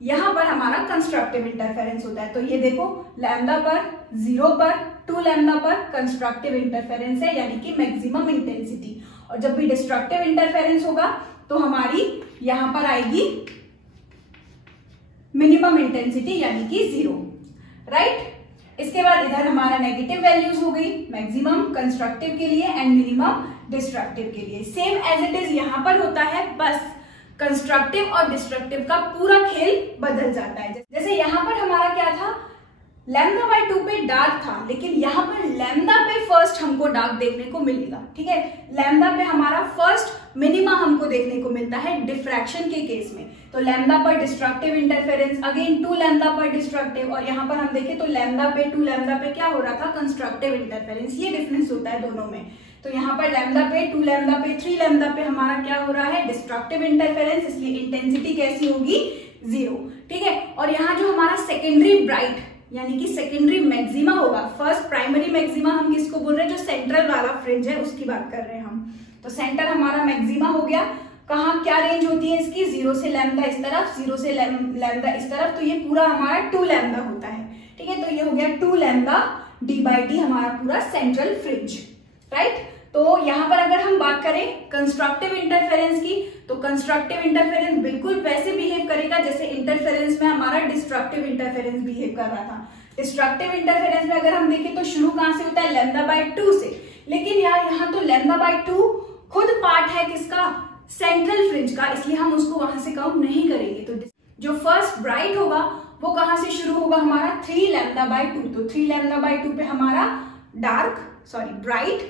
यहाँ पर हमारा कंस्ट्रक्टिव इंटरफेरेंस होता है। तो ये देखो लैम्डा पर, 0 पर, 2 लैम्डा पर कंस्ट्रक्टिव इंटरफेरेंस है, यानी कि मैक्सिमम इंटेंसिटी। और जब भी डिस्ट्रक्टिव इंटरफेरेंस होगा तो हमारी यहाँ पर आएगी मिनिमम इंटेंसिटी, यानी कि 0, राइट। इसके बाद इधर हमारा नेगेटिव वैल्यूज हो गई, मैक्सिमम कंस्ट्रक्टिव के लिए एंड मिनिमम डिस्ट्रक्टिव के लिए। सेम एज इट इज यहाँ पर होता है, बस कंस्ट्रक्टिव और डिस्ट्रक्टिव का पूरा खेल बदल जाता है। जैसे यहाँ पर हमारा क्या था, लैम्डा बाय 2 पे डार्क था, लेकिन यहाँ पर लैम्डा पे फर्स्ट हमको डार्क देखने को मिलेगा। ठीक है, लैम्डा पे हमारा फर्स्ट मिनिमा हमको देखने को मिलता है डिफ्रैक्शन के केस में। तो लैम्डा पर डिस्ट्रक्टिव इंटरफेरेंस, अगेन 2 लैम्डा पर डिस्ट्रक्टिव, और यहाँ पर हम देखें तो लैम्डा पे 2 लैम्डा पे क्या हो रहा था, कंस्ट्रक्टिव इंटरफेरेंस। ये डिफरेंस होता है दोनों में। तो यहाँ पर लैम्डा पे, 2 लैम्डा पे, 3 लैम्डा पे हमारा क्या हो रहा है, डिस्ट्रक्टिव इंटरफेरेंस, इसलिए इंटेंसिटी कैसी होगी, 0। ठीक है, और यहाँ जो हमारा सेकेंडरी ब्राइट यानी कि सेकेंडरी मैक्सिमा होगा, फर्स्ट प्राइमरी मैक्सिमा हम किसको बोल रहे हैं, जो सेंट्रल वाला फ्रिंज है उसकी बात कर रहे हैं हम। तो सेंटर हमारा मैक्सिमा हो गया, कहाँ क्या रेंज होती है इसकी, 0 से लैम्डा इस तरफ, 0 से लैम्डा इस तरफ, तो ये पूरा हमारा 2 लैम्डा होता है। ठीक है, तो ये हो गया 2 लैम्डा d/d हमारा पूरा सेंट्रल फ्रिंज, राइट। तो यहाँ पर अगर हम बात करें कंस्ट्रक्टिव इंटरफेरेंस की, तो कंस्ट्रक्टिव इंटरफेरेंस बिल्कुल वैसे बिहेव करेगा जैसे इंटरफेरेंस में हमारा डिस्ट्रक्टिव इंटरफेरेंस बिहेव कर रहा था। डिस्ट्रक्टिव इंटरफेरेंस में अगर हम देखें तो शुरू कहाँ से होता है, लैम्डा बाय 2 से, लेकिन यहाँ तो लैम्डा बाय 2 खुद पार्ट है किसका, सेंट्रल फ्रिंज का, इसलिए हम उसको वहां से काउंट नहीं करेंगे। तो जो फर्स्ट ब्राइट होगा वो कहां से शुरू होगा हमारा 3 λ/2, तो 3 λ/2 पे हमारा ब्राइट,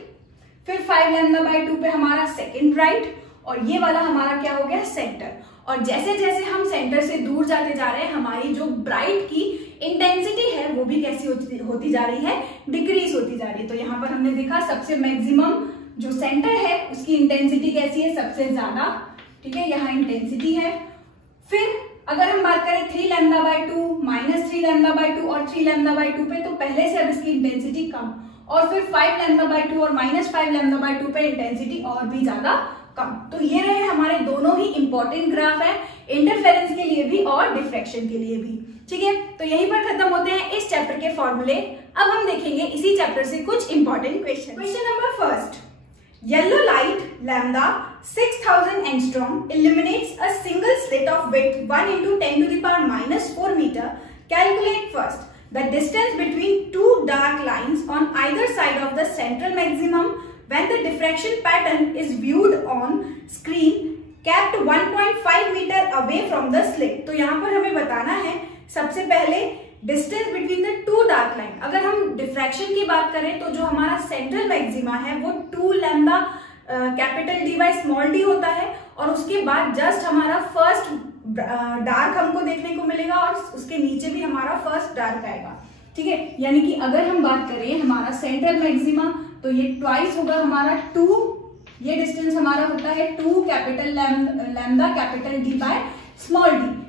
फिर 5 λ/2 पे हमारा सेकेंड ब्राइट, और ये वाला हमारा क्या हो गया सेंटर। और जैसे जैसे हम सेंटर से दूर जाते जा रहे हैं हमारी जो ब्राइट की इंटेंसिटी है वो भी कैसी होती जा रही है, डिक्रीज होती जा रही है। तो यहाँ पर हमने देखा सबसे मैक्सिमम जो सेंटर है उसकी इंटेंसिटी कैसी है, सबसे ज्यादा, ठीक है, यहाँ इंटेंसिटी है। फिर अगर हम बात करें 3 λ/2, -3 λ/2 और 3 λ/2 पे, तो पहले से अब इसकी इंटेंसिटी कम, और फिर 5 λ/2 और -5 λ/2 पे इंटेंसिटी और भी ज्यादा कम। तो ये रहे हमारे दोनों ही इंपॉर्टेंट ग्राफ है, इंटरफेरेंस के लिए भी और डिफ्रैक्शन के लिए भी, ठीक है। तो यहीं पर खत्म होते हैं इस चैप्टर के फॉर्मूले। अब हम देखेंगे इसी चैप्टर से कुछ important question. Question number first, yellow light lambda 6000 angstrom illuminates a single slit of width 1 × 10⁻⁻4 meter. Calculate first the distance between two dark lines on either side of the central maximum when the diffraction pattern is viewed on screen kept 1.5 meter away from the slit. तो यहाँ पर हमें बताना है सबसे पहले distance between the two dark line. अगर हम डिफ्रैक्शन की बात करें तो जो हमारा सेंट्रल मैक्सिमा है वो 2 λ कैपिटल D/d होता है, और उसके बाद जस्ट हमारा फर्स्ट डार्क हमको देखने को मिलेगा और उसके नीचे भी हमारा फर्स्ट डार्क आएगा, ठीक है। यानी कि अगर हम बात करें हमारा सेंट्रल मैक्सिमा तो ये ट्वाइस होगा हमारा 2, ये डिस्टेंस हमारा होता है 2 कैपिटल लैम्डा कैपिटल D/d,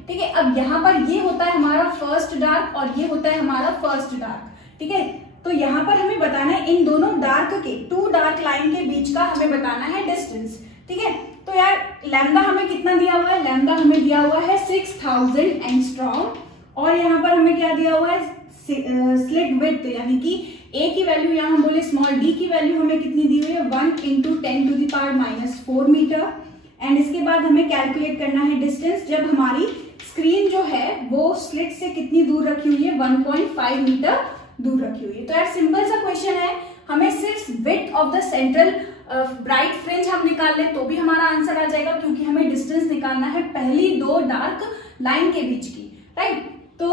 ठीक है। अब यहाँ पर ये होता है हमारा फर्स्ट डार्क और ये होता है हमारा फर्स्ट डार्क, ठीक है। तो यहाँ पर हमें बताना है इन दोनों डार्क के, 2 डार्क लाइन के बीच का हमें बताना है डिस्टेंस, ठीक है। तो यार लैम्डा हमें कितना दिया हुआ है, लैम्डा हमें दिया हुआ है 6000 एंगस्ट्रॉम, और यहाँ पर हमें क्या दिया हुआ है स्लिट विड्थ, यानी कि ए की वैल्यू यहाँ हम बोले स्मॉल डी की वैल्यू हमें कितनी दी हुई है 1 × 10⁻⁻4 मीटर। एंड इसके बाद हमें कैलकुलेट करना है डिस्टेंस जब हमारी स्क्रीन जो है वो स्लिट से कितनी दूर रखी हुई है, 1.5 मीटर दूर रखी हुई है। तो यार सिंपल सा क्वेश्चन है, हमें सिर्फ width of the central bright fringe हम निकाल ले तो भी हमारा आंसर आ जाएगा, क्योंकि हमें डिस्टेंस निकालना है पहली 2 डार्क लाइन के बीच की, राइट। तो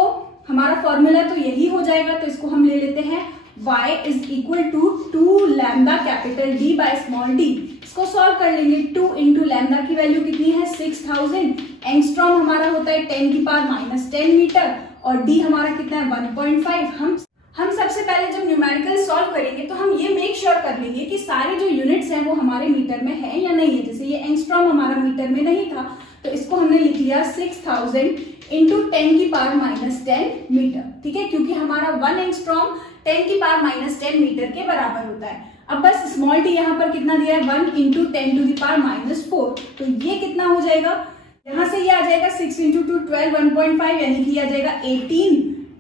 हमारा फॉर्मूला तो यही हो जाएगा, तो इसको हम ले लेते हैं y = 2 लैम्डा कैपिटल D/d। इसको सॉल्व कर लेंगे, 2 × लैम्डा की वैल्यू कितनी है 6000, एंगस्ट्रॉम हमारा होता है 10⁻⁻10 मीटर, और d हमारा कितना है 1.5। हम सबसे पहले जब न्यूमेरिकल सॉल्व करेंगे तो हम ये मेक श्योर कर लेंगे कि सारे जो यूनिट्स हैं वो हमारे मीटर में है या नहीं है। जैसे ये एंगस्ट्रॉम हमारा मीटर में नहीं था तो इसको हमने लिख लिया 6000 × 10⁻10 मीटर, ठीक है, क्योंकि हमारा 1 एंगस्ट्रॉम 10⁻10 मीटर के बराबर होता है। अब बस स्मॉल टी यहाँ पर कितना दिया है 1 × 10⁻⁴, तो ये कितना हो जाएगा, यहाँ से ये आ जाएगा 6 × 2 12 1.5, यानी कि ये आ जाएगा 18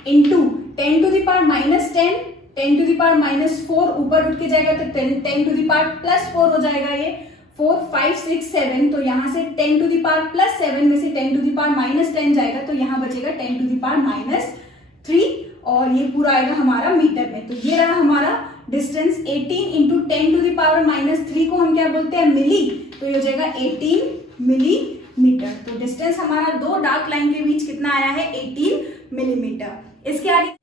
× 10⁻10 10⁻4 ऊपर उठ के जाएगा तो 10⁻+4 हो जाएगा, ये 4 5 6 7, तो यहाँ से 10⁻+7 में से 10⁻10 जाएगा तो यहाँ बचेगा 10⁻3, और ये पूरा आएगा हमारा मीटर में। तो ये रहा हमारा डिस्टेंस। 18 × 10⁻3 को हम क्या बोलते हैं मिली, तो ये हो जाएगा 18 मिलीमीटर। तो डिस्टेंस हमारा 2 डार्क लाइन के बीच कितना आया है 18 मिलीमीटर। इसके आगे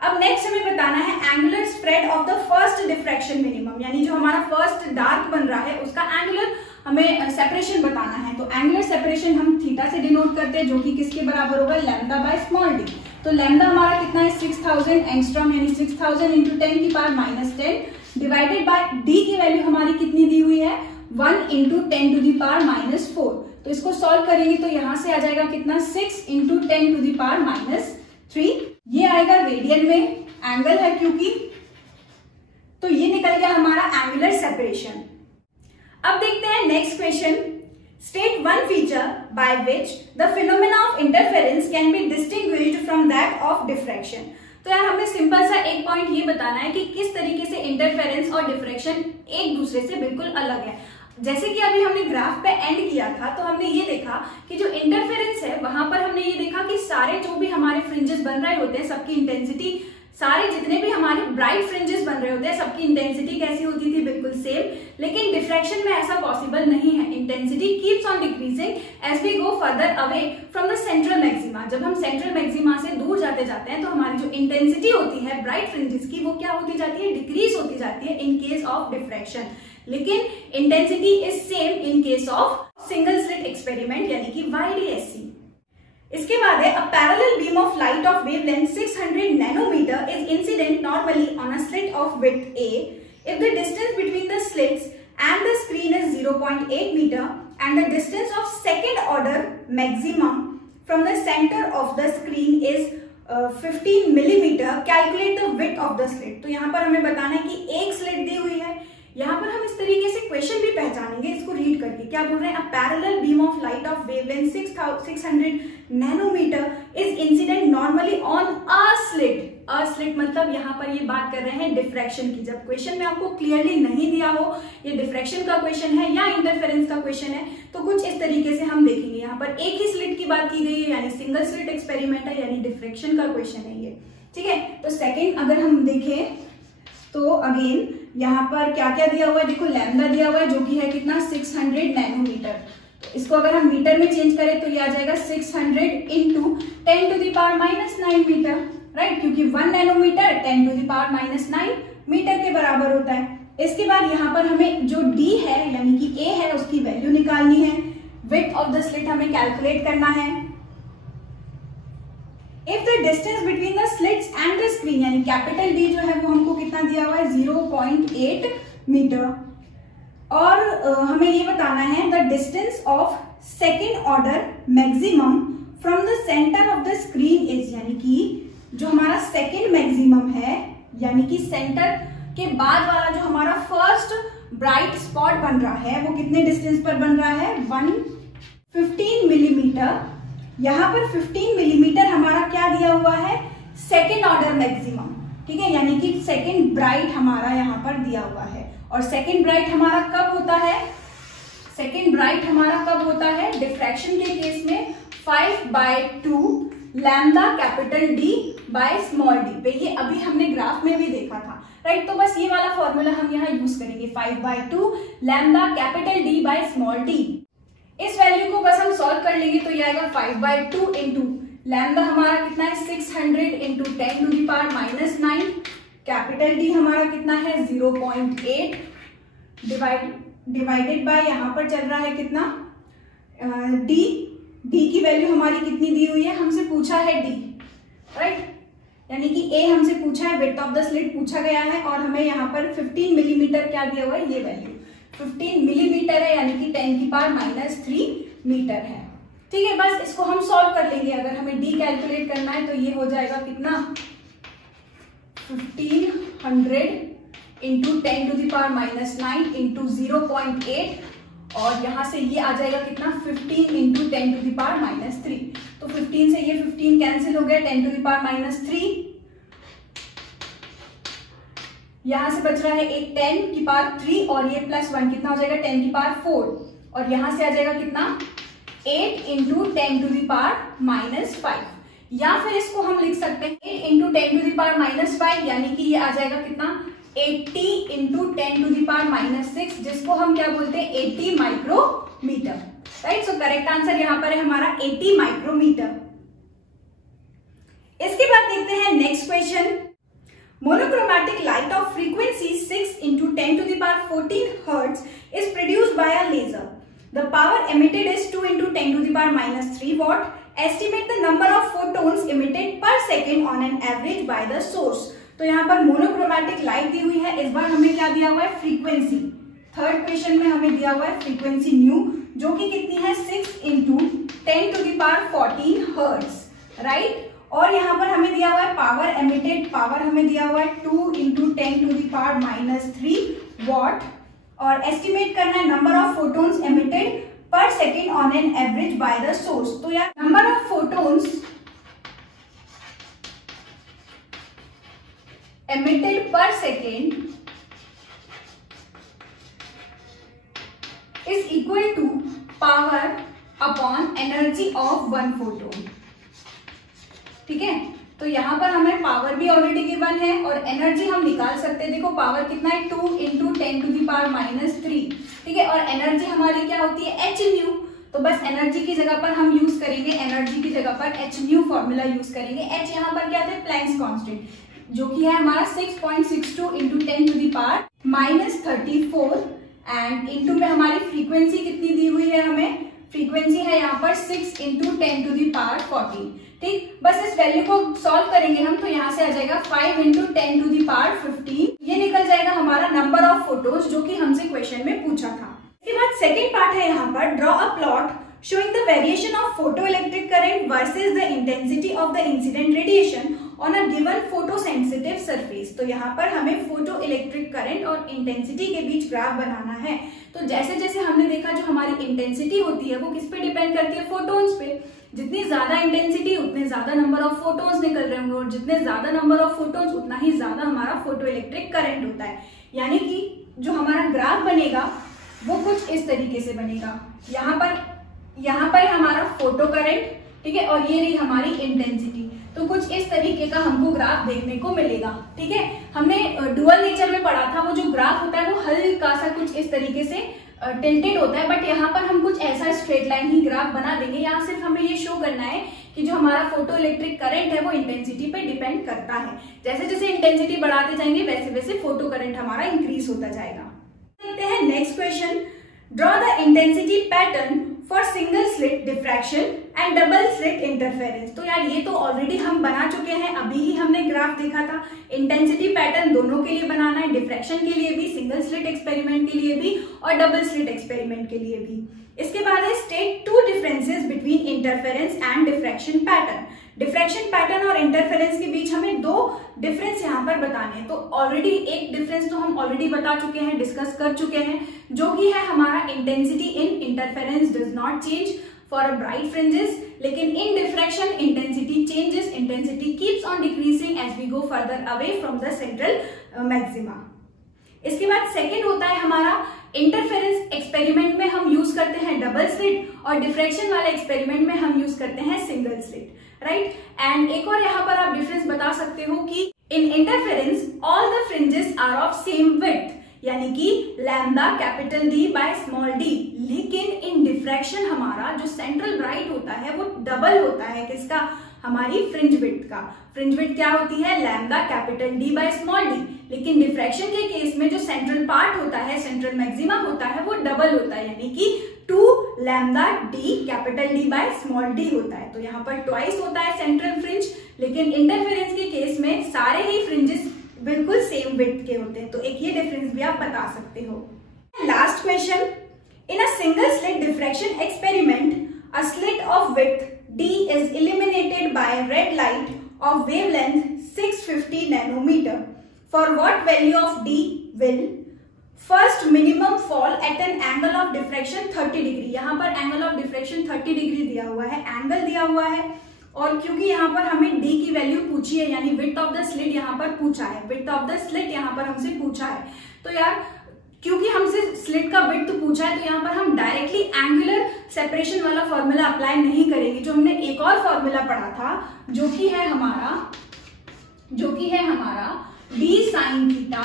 अब नेक्स्ट हमें बताना है angular spread of the first diffraction minimum, यानी जो हमारा फर्स्ट डार्क बन रहा है उसका एंगुलर हमें सेपरेशन बताना है। तो एंगुलर सेपरेशन हम थीटा से डिनोट करते हैं, जो कि किसके बराबर होगा λ/d। तो लैम्डा हमारा कितना है 6000 एंगस्ट्रॉम, यानी 6000 × 10⁻10 डिवाइडेड बाय d की वैल्यू हमारी कितनी दी हुई है 1 × 10⁻4। तो इसको सॉल्व करेंगे तो यहाँ से आ जाएगा कितना 6 × 10⁻3, ये आएगा रेडियन में, एंगल है क्योंकि, तो ये निकल गया हमारा एंगुलर सेपरेशन। अब देखते हैं next question. State one feature by which the phenomena of interference can be distinguished from that of diffraction. तो यार हमें सिंपल सा एक पॉइंट ये बताना है कि किस तरीके से इंटरफेरेंस और डिफ्रैक्शन एक दूसरे से बिल्कुल अलग है। जैसे कि अभी हमने ग्राफ पे एंड किया था तो हमने ये देखा कि जो इंटरफेरेंस है वहां पर हमने ये देखा कि सारे जो भी हमारे फ्रिंजेस बन रहे होते हैं सबकी इंटेंसिटी सारे जितने भी हमारे ब्राइट फ्रिंजेस बन रहे होते हैं सबकी इंटेंसिटी कैसी होती थी, बिल्कुल सेम। लेकिन डिफ्रैक्शन में ऐसा पॉसिबल नहीं है, intensity keeps on decreasing as we go further away from the central maxima. जब हम सेंट्रल मैक्सिमा से दूर जाते जाते हैं तो हमारी जो इंटेंसिटी होती है ब्राइट फ्रिंजेस की वो क्या होती जाती है, डिक्रीज होती जाती है इन केस ऑफ डिफ्रैक्शन। लेकिन intensity is same in case of single slit experiment यानी कि YDSC। इसके बाद है, a parallel beam of light of wavelength 600 nanometre is incident normally on a slit of width A if the distance between the slits and the screen is 0.8 meter and the distance of second order maximum from the center of the screen is 15 millimeter. Calculate the width of the slit। तो यहाँ पर हमें बताना है कि एक स्लिट दी हुई है। यहाँ पर हम इस तरीके से क्वेश्चन भी पहचानेंगे इसको रीड करके। क्या बोल रहे हैं, a parallel beam of light of wavelength 600 nanometre is incident normally on a slit. A slit मतलब यहाँ पर ये बात कर रहे हैं डिफ्रैक्शन की। जब क्वेश्चन में आपको क्लियरली नहीं दिया हो ये डिफ्रैक्शन का क्वेश्चन है या इंटरफेरेंस का क्वेश्चन है तो कुछ इस तरीके से हम देखेंगे। यहाँ पर एक ही स्लिट की बात की गई है यानी सिंगल स्लिट एक्सपेरिमेंट है यानी डिफ्रैक्शन का क्वेश्चन है ये, ठीक है। तो सेकेंड अगर हम देखें तो अगेन यहाँ पर क्या क्या दिया हुआ है, देखो लैम्डा दिया हुआ है जो कि है कितना 600 नैनोमीटर। तो इसको अगर हम मीटर में चेंज करें तो ये आ जाएगा 600 into 10 to the power -9 metre, right, क्योंकि 1 nanometre 10 to the power -9 metre के बराबर होता है। इसके बाद यहाँ पर हमें जो D है यानी कि A है उसकी वैल्यू निकालनी है, विड्थ ऑफ द स्लिट हमें कैलकुलेट करना है। If the distance between the slits and the screen यानी कैपिटल D जो है वो हमको कितना दिया हुआ है 0.8 मीटर और हमें ये बताना है the distance of second order maximum from the centre of the screen is, यानी कि जो हमारा सेकेंड मैक्सिमम है यानी कि सेंटर के बाद वाला जो हमारा फर्स्ट ब्राइट स्पॉट बन रहा है वो कितने डिस्टेंस पर बन रहा है 115 मिलीमीटर। यहाँ पर 15 मिलीमीटर हमारा क्या दिया हुआ है, सेकेंड ऑर्डर मैक्सिमम, ठीक है, यानी कि सेकेंड ब्राइट हमारा यहाँ पर दिया हुआ है। और सेकेंड ब्राइट हमारा कब होता है, सेकेंड ब्राइट हमारा कब होता है, डिफ्रैक्शन के केस में 5/2 lambda capital D by small d पे। ये अभी हमने ग्राफ में भी देखा था, राइट। तो बस ये वाला फॉर्मूला हम यहाँ यूज करेंगे 5/2 lambda capital D by small d। इस वैल्यू को बस हम सॉल्व कर लेंगे तो ये आएगा 5/2 इंटू लैम्डा हमारा कितना है 600 into 10 to the power -9, capital D हमारा कितना है 0.8 डिवाइडेड बाय यहाँ पर चल रहा है कितना D की वैल्यू हमारी कितनी दी हुई है, हमसे पूछा है D, राइट, यानी कि A हमसे पूछा है, विड्थ ऑफ द स्लिट पूछा गया है और हमें यहाँ पर 15 मिलीमीटर क्या दिया हुआ है, ये वैल्यू 15 मिलीमीटर है यानी कि 10 की पावर -3 मीटर है, ठीक है। बस इसको हम सॉल्व कर लेंगे। अगर हमें D कैलकुलेट करना है तो ये हो जाएगा कितना 1500 into 10 to the power -9 into 0.8 और यहाँ से ये आ जाएगा कितना 15 इंटू 10 टू द पावर -3। तो 15 से ये 15 कैंसिल हो गया, 10 टू द पावर -3, यहां से बच रहा है एक 10 की पावर 3 और ये +1 कितना हो जाएगा 10 की पावर 4 और यहां से आ जाएगा कितना 8 इंटू 10 टू द पावर -5 या फिर इसको हम लिख सकते हैं 8 इंटू 10 टू द पावर -5 यानी कि ये आ जाएगा कितना 80 इंटू 10 टू द पावर -6 जिसको हम क्या बोलते हैं 80 micrometre, right. So correct answer यहाँ पर है हमारा 80 माइक्रोमीटर। इसके बाद देखते हैं next question. Monochromatic light of frequency 6 into 10 to the power 14 Hertz is produced by a laser. The power emitted is 2 into 10 to the power -3 watt. Estimate the number of photons emitted per second on an average by the source. तो यहाँ पर मोनोक्रोमैटिक लाइट दी हुई है, इस बार हमें क्या दिया हुआ है फ्रीक्वेंसी। थर्ड क्वेश्चन में हमें दिया हुआ है फ्रीक्वेंसी न्यू जो कि कितनी है 6 into 10 to the power 14 Hertz, right. और यहाँ पर हमें दिया हुआ है पावर एमिटेड, पावर हमें दिया हुआ है 2 इंटू 10 टू द पावर -3 वॉट और एस्टिमेट करना है number of photons emitted per second on an average by the source. तो यार number of photons emitted per second is equal to power upon energy of 1 photon, ठीक है। तो यहाँ पर हमें पावर भी ऑलरेडी गिवन है और एनर्जी हम निकाल सकते हैं। देखो पावर कितना है 2 × 10⁻³ ठीक है, और एनर्जी हमारी क्या होती है hν। तो बस एनर्जी की जगह पर हम यूज करेंगे, एनर्जी की जगह पर hν फॉर्मूला यूज करेंगे। h यहाँ पर क्या थे, प्लैंक्स कांस्टेंट, जो कि है हमारा 6.62 × 10⁻34 एंड इंटू में हमारी फ्रीक्वेंसी कितनी दी हुई है, हमें फ्रीक्वेंसी है यहाँ पर 6 × 10⁻14 ठीक। बस इस वैल्यू को सॉल्व करेंगे हम, तो यहाँ से आ जाएगा 5 × 10⁻15। ये निकल जाएगा हमारा नंबर ऑफ फोटोज जो कि हमसे क्वेश्चन में पूछा था। इसके बाद सेकेंड पार्ट है यहाँ पर draw a plot showing the variation of photoelectric current versus the intensity of the incident radiation on a given photosensitive surface। तो यहाँ पर हमें फोटो इलेक्ट्रिक करंट और इंटेंसिटी के बीच ग्राफ बनाना है। तो जैसे जैसे हमने देखा जो हमारी इंटेंसिटी होती है वो किस पे डिपेंड करती है, फोटोन्स पे। जितनी ज्यादा इंटेंसिटी उतने ज्यादा नंबर ऑफ फोटोन्स निकल रहे होंगे और जितने ज्यादा नंबर ऑफ फोटोन्स उतना ही ज्यादा हमारा फोटो इलेक्ट्रिक करंट होता है। यानी कि जो हमारा ग्राफ बनेगा वो कुछ इस तरीके से बनेगा। यहाँ पर हमारा फोटो करंट ठीक है, और ये रही हमारी इंटेंसिटी। तो कुछ इस तरीके का हमको ग्राफ देखने को मिलेगा ठीक है। हमने डुअल नेचर में पढ़ा था, वो जो ग्राफ होता है वो हल्का सा कुछ इस तरीके से टिल्टेड होता है, बट यहाँ पर हम कुछ ऐसा स्ट्रेट लाइन ही ग्राफ बना देंगे। यहाँ सिर्फ हमें ये शो करना है कि जो हमारा फोटो इलेक्ट्रिक करंट है वो इंटेंसिटी पे डिपेंड करता है। जैसे जैसे इंटेंसिटी बढ़ाते जाएंगे वैसे वैसे फोटो करंट हमारा इंक्रीज होता जाएगा। देखते हैं next question, draw the intensity pattern for single slit diffraction and double slit interference. तो यार ये तो ऑलरेडी हम बना चुके हैं, अभी ही हमने ग्राफ देखा था। इंटेंसिटी पैटर्न दोनों के लिए बनाना है, डिफ्रैक्शन के लिए भी, सिंगल स्लिट एक्सपेरिमेंट के लिए भी और डबल स्लिट एक्सपेरिमेंट के लिए भी। इसके बाद है state 2 differences between interference and diffraction pattern. Diffraction pattern और इंटरफेरेंस के बीच हमें 2 डिफरेंस यहाँ पर बताने हैं। तो ऑलरेडी एक डिफरेंस तो हम ऑलरेडी बता चुके हैं, डिस्कस कर चुके हैं, जो कि है हमारा intensity in interference does not change for a bright fringes, लेकिन in diffraction intensity changes, intensity keeps on decreasing as we go further away from the central maxima. इसके बाद सेकेंड होता है हमारा इंटरफेरेंस एक्सपेरिमेंट में हम यूज करते हैं डबल स्लिट और डिफ्रैक्शन वाले एक्सपेरिमेंट में हम यूज करते हैं सिंगल स्लिट, राइट। एंड एक और यहाँ पर आप डिफरेंस बता सकते हो कि in interference all the fringes are of same width, यानी कि lambda capital D by small d. लेकिन इन डिफ्रैक्शन हमारा जो सेंट्रल ब्राइट होता है वो डबल होता है किसका, हमारी फ्रिंज विड्थ का। फ्रिंज विड्थ क्या होती है, lambda capital D by small d. लेकिन डिफ्रैक्शन के केस में जो सेंट्रल पार्ट होता है, सेंट्रल मैक्सिमा होता है, वो डबल होता है, यानी कि 2 lambda D capital D by small D होता है। तो यहाँ पर ट्वाइस होता है सेंट्रल फ्रिंज, लेकिन इंटरफेरेंस के केस में सारे ही फ्रिंजेस बिल्कुल सेम विड्थ के होते हैं। तो एक ये डिफरेंस भी आप बता सकते हो। Last question, in a single slit diffraction experiment a slit of width d is illuminated by red light of wavelength 650 nanometer. For what value of d will first minimum fall at an angle of diffraction 30 degree। यहाँ पर angle of diffraction 30 degree दिया हुआ है, angle दिया हुआ है, और क्योंकि यहाँ पर हमें d की वैल्यू पूछी है, यानी width of the slit यहाँ पर पूछा है, width of the slit यहाँ पर हमसे पूछा है, तो यार क्योंकि हमसे स्लिट का विड्थ पूछा है तो यहाँ पर हम डायरेक्टली एंगुलर सेपरेशन वाला फॉर्मूला अप्लाई नहीं करेंगे। जो हमने एक और फॉर्मूला पढ़ा था जो कि है हमारा d sin थीटा,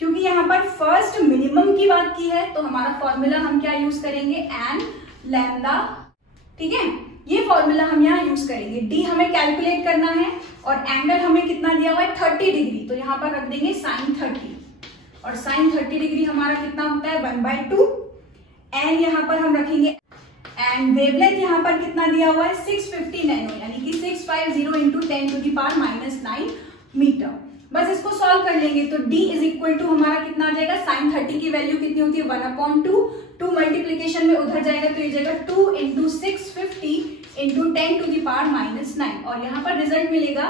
क्योंकि यहाँ पर फर्स्ट मिनिमम की बात की है तो हमारा फॉर्मूला हम क्या यूज करेंगे, एन लैम्डा, ठीक है। ये फॉर्मूला हम यहाँ यूज करेंगे। d हमें कैलकुलेट करना है और एंगल हमें कितना दिया हुआ है 30 डिग्री, तो यहाँ पर रख देंगे sin 30, और sin 30 डिग्री हमारा कितना होता है 1/2। एन यहाँ पर हम रखेंगे, एंड वेवलेंथ यहाँ पर कितना दिया हुआ है 650 नैनो, यानी कि 650 × 10⁻⁹ मीटर। बस इसको सॉल्व कर लेंगे तो d इज इक्वल टू हमारा कितना आ जाएगा, sin 30 की वैल्यू कितनी होती है 1/2, 2 मल्टीप्लीकेशन में उधर जाएगा तो ये जाएगा 2 × 650 × 10⁻⁹, और यहाँ पर रिजल्ट मिलेगा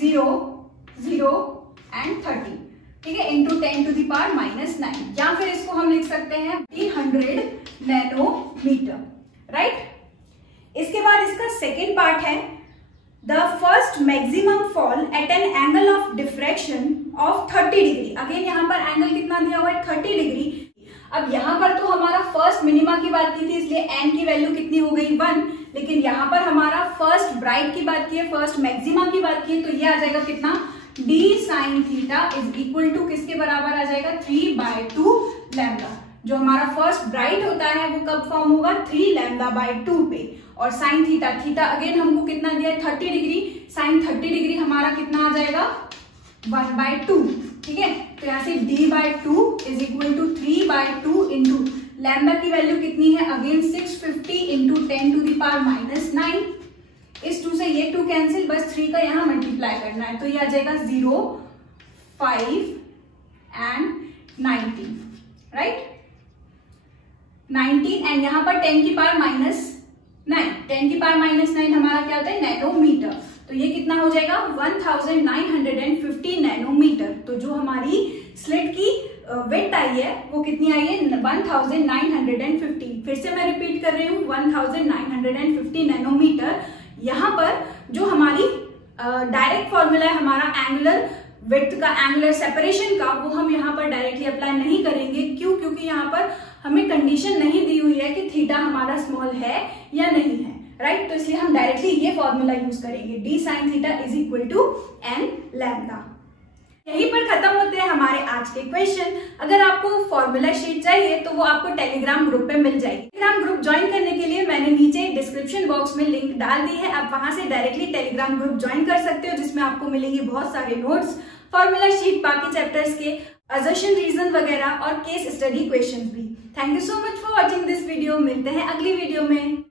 0, 0 एंड 30, ठीक है, × 10⁻⁹, या फिर इसको हम लिख सकते हैं 300 नैनोमीटर, राइट। इसके बाद इसका सेकेंड पार्ट है the first maximum fall eight an angle of diffraction of 30 degree. Again यहाँ पर एंगल कितना दिया हुआ है 30 डिग्री। अब यहाँ पर तो हमारा फर्स्ट मिनिमा की बात की थी, इसलिए एन की वैल्यू कितनी हो गई 1, लेकिन यहाँ पर हमारा फर्स्ट ब्राइट की बात की है, फर्स्ट मैक्सिमा की बात की है, तो ये आ जाएगा कितना, d sin theta is equal to किसके बराबर आ जाएगा, 3/2 लैम्डा। जो हमारा फर्स्ट ब्राइट होता है वो कब फॉर्म होगा, 3 λ/2 पे। और साइन थीटा, थीटा अगेन हमको कितना दिया है, 30 डिग्री, साइन 30 डिग्री हमारा कितना आ जाएगा, 1/2। ठीक है, तो यहाँ से d/2 is equal to 3/2 into lambda की वैल्यू कितनी है, अगेन 650 इंटू 10⁻⁹। इस 2 से ये 2 कैंसिल, बस 3 का यहाँ मल्टीप्लाई करना है, तो ये आ जाएगा 0, 5 एंड 19, राइट, 19 एंड यहाँ पर 10⁻⁹, 10⁻⁹ हमारा क्या होता है, नैनोमीटर। तो ये कितना हो जाएगा, 1950 नैनोमीटर। तो जो हमारी स्लिट की विड्थ आई है वो कितनी आई है, 1950। फिर से मैं रिपीट कर रही हूँ, 1950 नैनोमीटर। यहाँ पर जो हमारी डायरेक्ट फॉर्मूला है हमारा एंगुलर विड्थ का, एंगुलर सेपरेशन का, वो हम यहाँ पर डायरेक्टली अप्लाई नहीं करेंगे। क्यों, क्योंकि यहाँ पर हमें कंडीशन नहीं दी हुई है कि थीटा हमारा स्मॉल है या नहीं है, राइट। तो इसलिए हम डायरेक्टली ये फॉर्मूला यूज करेंगे, d sin theta is equal to n lambda. यहीं पर खत्म होते हैं हमारे आज के क्वेश्चन। अगर आपको फॉर्मूला शीट चाहिए तो वो आपको टेलीग्राम ग्रुप पे मिल जाएगी। टेलीग्राम ग्रुप ज्वाइन करने के लिए मैंने नीचे डिस्क्रिप्शन बॉक्स में लिंक डाल दी है, आप वहां से डायरेक्टली टेलीग्राम ग्रुप ज्वाइन कर सकते हो, जिसमें आपको मिलेंगे बहुत सारे नोट्स, फॉर्मूला शीट, बाकी चैप्टर्स के असर्शन, रीजन वगैरह और केस स्टडी क्वेश्चंस भी। Thank you so much for watching this video. मिलते हैं अगली वीडियो में।